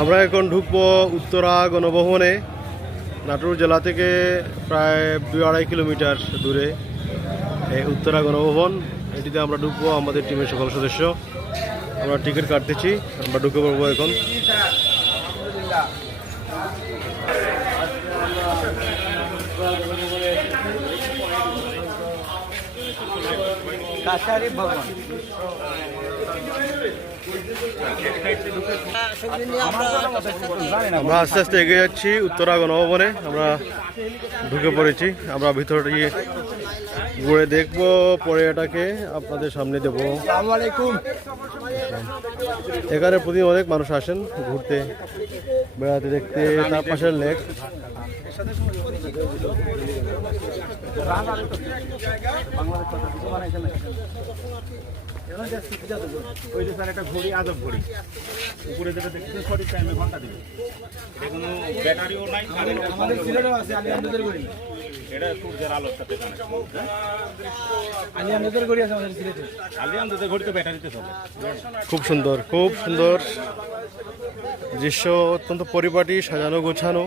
আমরা এখন ঢুকবো উত্তরা গণভবনে। নাটোর জেলা থেকে প্রায় 2-2.5 কিলোমিটার দূরে এই উত্তরা গণভবন। এটিতে আমরা ঢুকবো আমাদের টিমের সকল সদস্য। আমরা টিকিট কাটতেছি, আমরা ঢুকে পড়বো এখন। আমরা আস্তে আস্তে এগিয়ে যাচ্ছি উত্তরা গণভবনে। আমরা ঢুকে পড়েছি, আমরা ভিতরে গিয়ে ঘুরে দেখবো, পরে এটাকে আপনাদের সামনে দেবো। এখানে প্রতিদিন অনেক মানুষ আসেন ঘুরতে, বেড়াতে, দেখতে। তার পাশের লেক। একটা ঘড়ি, আজব ঘড়ি, উপরে যেটা দেখতে সঠিক টাইমে ঘন্টা দিবে। এটা কোনো ব্যাটারিও নাই, আমাদের সিলেটেও আছে আলিয়ানদের ঘড়ি। এটা সূর্যের আলোর সাথে কানেক্ট। আলিয়ানদের ঘড়ি আছে আমাদের সিলেটে। আলিয়ানদের ঘড়ি তো ব্যাটারিতে চলে। খুব সুন্দর, খুব সুন্দর দৃশ্য, অত্যন্ত পরিপাটি, সাজানো গোছানো।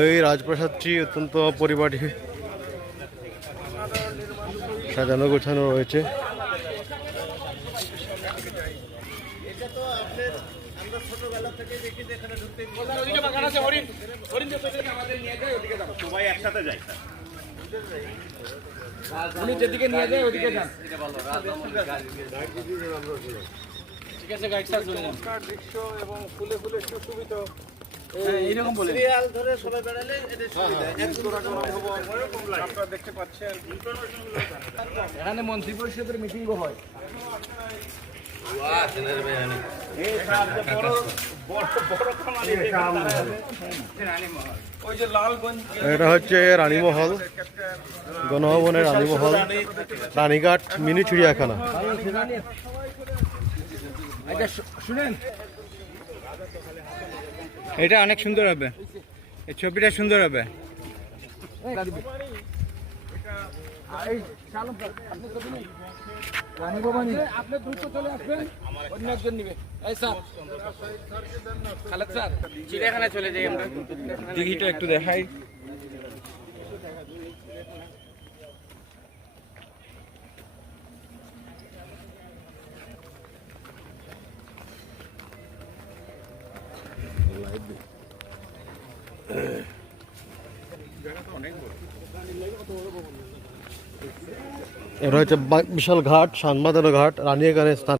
এই রাজপ্রাসাদটি অত্যন্ত পরিপাটি, সাজানো গোছানো রয়েছে। সবাই একসাথে যায়। উনি যেদিকে নিয়ে যায় ওদিকে যান। ঠিক আছে, গাইড স্যার চলে যান। দৃশ্য এবং ফুলে ফুলে সুশোভিত এইরকম বলে সিরিয়াল ধরে সবাই বেড়ালে এদের সুবিধা। আপনারা দেখতে পাচ্ছেন এখানে মন্ত্রী পরিষদের মিটিং হয়। এটা হচ্ছে রানীমহল, গণভবনের রানীমহল, রানীঘাট মিনি চিড়িয়াখানা। শুনেন, এটা অনেক সুন্দর হবে, এই ছবিটা সুন্দর হবে। আপনি দ্রুত চলে আসবেন, অন্য একজন নিবে। এই স্যার, খালেদ স্যার, চিড়িয়াখানায় চলে যাই আমরা। দিঘিটা একটু দেখাই। এটা হচ্ছে বিশাল ঘাট, সানবাঁধানো ঘাট, রানী এখানে স্নান